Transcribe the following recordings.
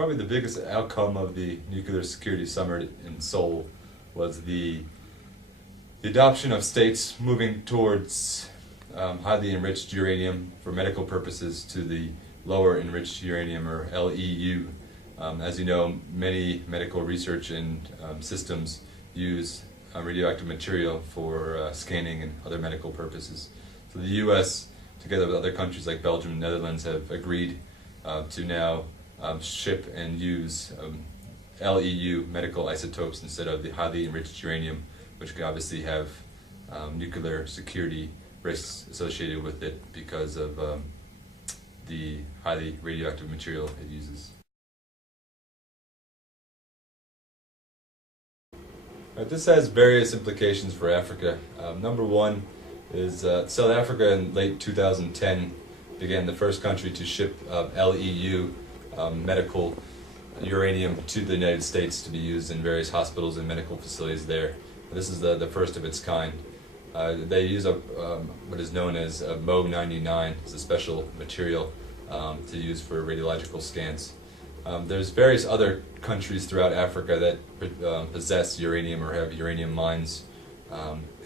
Probably the biggest outcome of the Nuclear Security Summit in Seoul was the adoption of states moving towards highly enriched uranium for medical purposes to the lower enriched uranium, or LEU. As you know, many medical research and systems use radioactive material for scanning and other medical purposes. So the U.S., together with other countries like Belgium and Netherlands, have agreed to now ship and use LEU medical isotopes instead of the highly enriched uranium, which could obviously have nuclear security risks associated with it because of the highly radioactive material it uses. This has various implications for Africa. Number one is South Africa in late 2010 began the first country to ship LEU medical uranium to the United States to be used in various hospitals and medical facilities there. This is the first of its kind. They use what is known as Mo-99. It's a special material to use for radiological scans. There's various other countries throughout Africa that possess uranium or have uranium mines,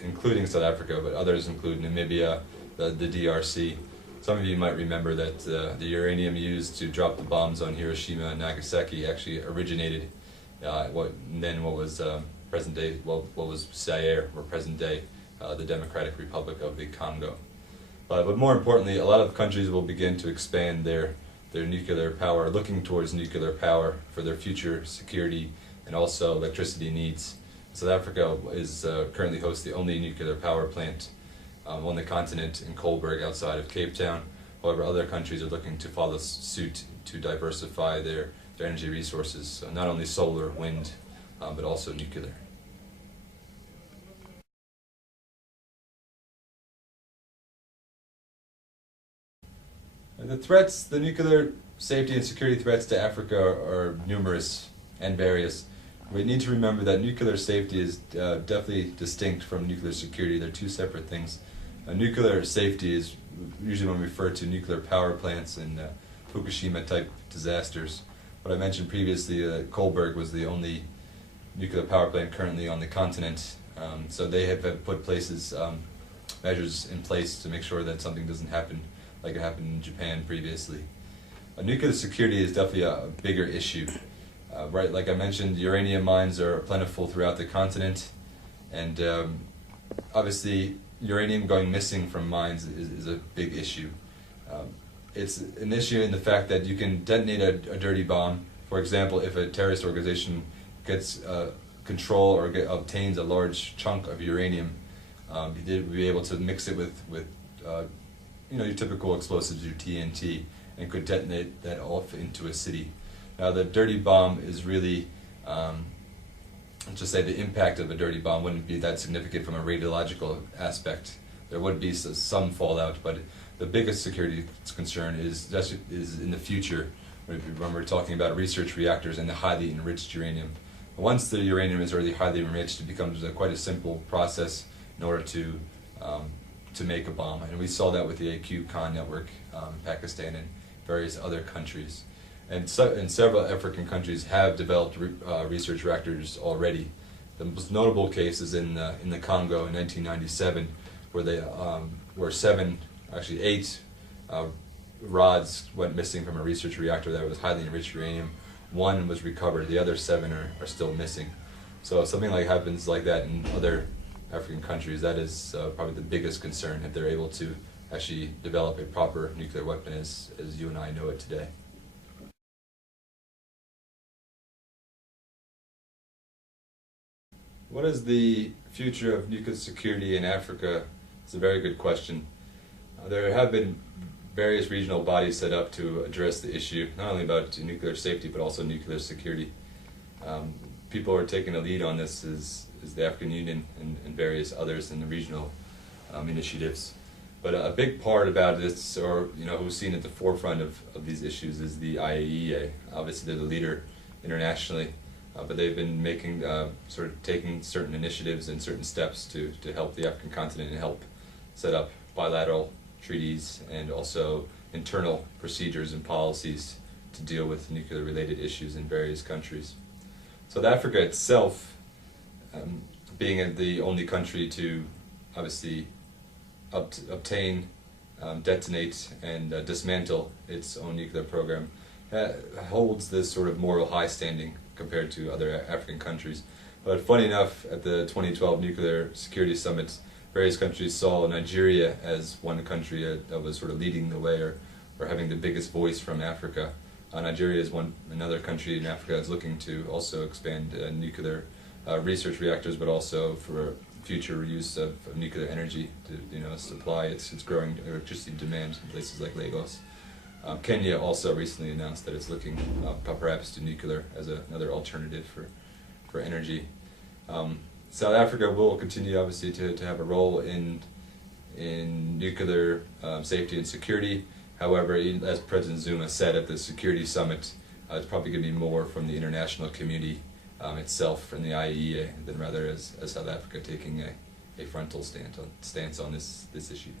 including South Africa, but others include Namibia, the DRC. Some of you might remember that the uranium used to drop the bombs on Hiroshima and Nagasaki actually originated what was present day, what was Zaire, or present day the Democratic Republic of the Congo. But more importantly, a lot of countries will begin to expand their nuclear power, looking towards nuclear power for their future security and also electricity needs. South Africa currently hosts the only nuclear power plant on the continent in Coburg outside of Cape Town. However, other countries are looking to follow suit to diversify their energy resources, so not only solar, wind, but also nuclear. The nuclear safety and security threats to Africa are numerous and various. We need to remember that nuclear safety is definitely distinct from nuclear security. They're two separate things. Nuclear safety is usually when we refer to nuclear power plants and Fukushima-type disasters. What I mentioned previously, Coburg was the only nuclear power plant currently on the continent. So they have put measures in place to make sure that something doesn't happen like it happened in Japan previously. Nuclear security is definitely a bigger issue. Right, like I mentioned, uranium mines are plentiful throughout the continent, and obviously uranium going missing from mines is a big issue. It's an issue in the fact that you can detonate a dirty bomb. For example, if a terrorist organization gets control or obtains a large chunk of uranium, they'd be able to mix it with your typical explosives, your TNT, and could detonate that off into a city. Now, the dirty bomb is really, let's just say the impact of a dirty bomb wouldn't be that significant from a radiological aspect. There would be some fallout, but the biggest security concern is in the future when we're talking about research reactors and the highly enriched uranium. Once the uranium is already highly enriched, it becomes quite a simple process in order to make a bomb. And we saw that with the AQ Khan network in Pakistan and various other countries. And several African countries have developed research reactors already. The most notable case is in the Congo in 1997, where eight rods went missing from a research reactor that was highly enriched uranium. One was recovered, the other 7 are still missing. So if something happens like that in other African countries, that is probably the biggest concern, if they're able to actually develop a proper nuclear weapon as you and I know it today. What is the future of nuclear security in Africa? It's a very good question. There have been various regional bodies set up to address the issue, not only about nuclear safety, but also nuclear security. People who are taking a lead on this is the African Union and various others in the regional initiatives. But a big part about this, or who's seen at the forefront of these issues, is the IAEA. Obviously, they're the leader internationally. But they've been taking certain initiatives and certain steps to help the African continent and help set up bilateral treaties and also internal procedures and policies to deal with nuclear-related issues in various countries. South Africa itself, being the only country to obviously obtain, detonate, and dismantle its own nuclear program, holds this sort of moral high standing compared to other African countries. But funny enough, at the 2012 Nuclear Security Summit, various countries saw Nigeria as one country that was sort of leading the way, or having the biggest voice from Africa. Nigeria is another country in Africa that's looking to also expand nuclear research reactors, but also for future use of nuclear energy to supply its growing electricity demand in places like Lagos. Kenya also recently announced that it's looking perhaps to nuclear as another alternative for energy. South Africa will continue obviously to have a role in nuclear safety and security. However, as President Zuma said at the Security Summit, it's probably going to be more from the international community itself, from the IAEA, than rather as South Africa taking a frontal stance on this issue.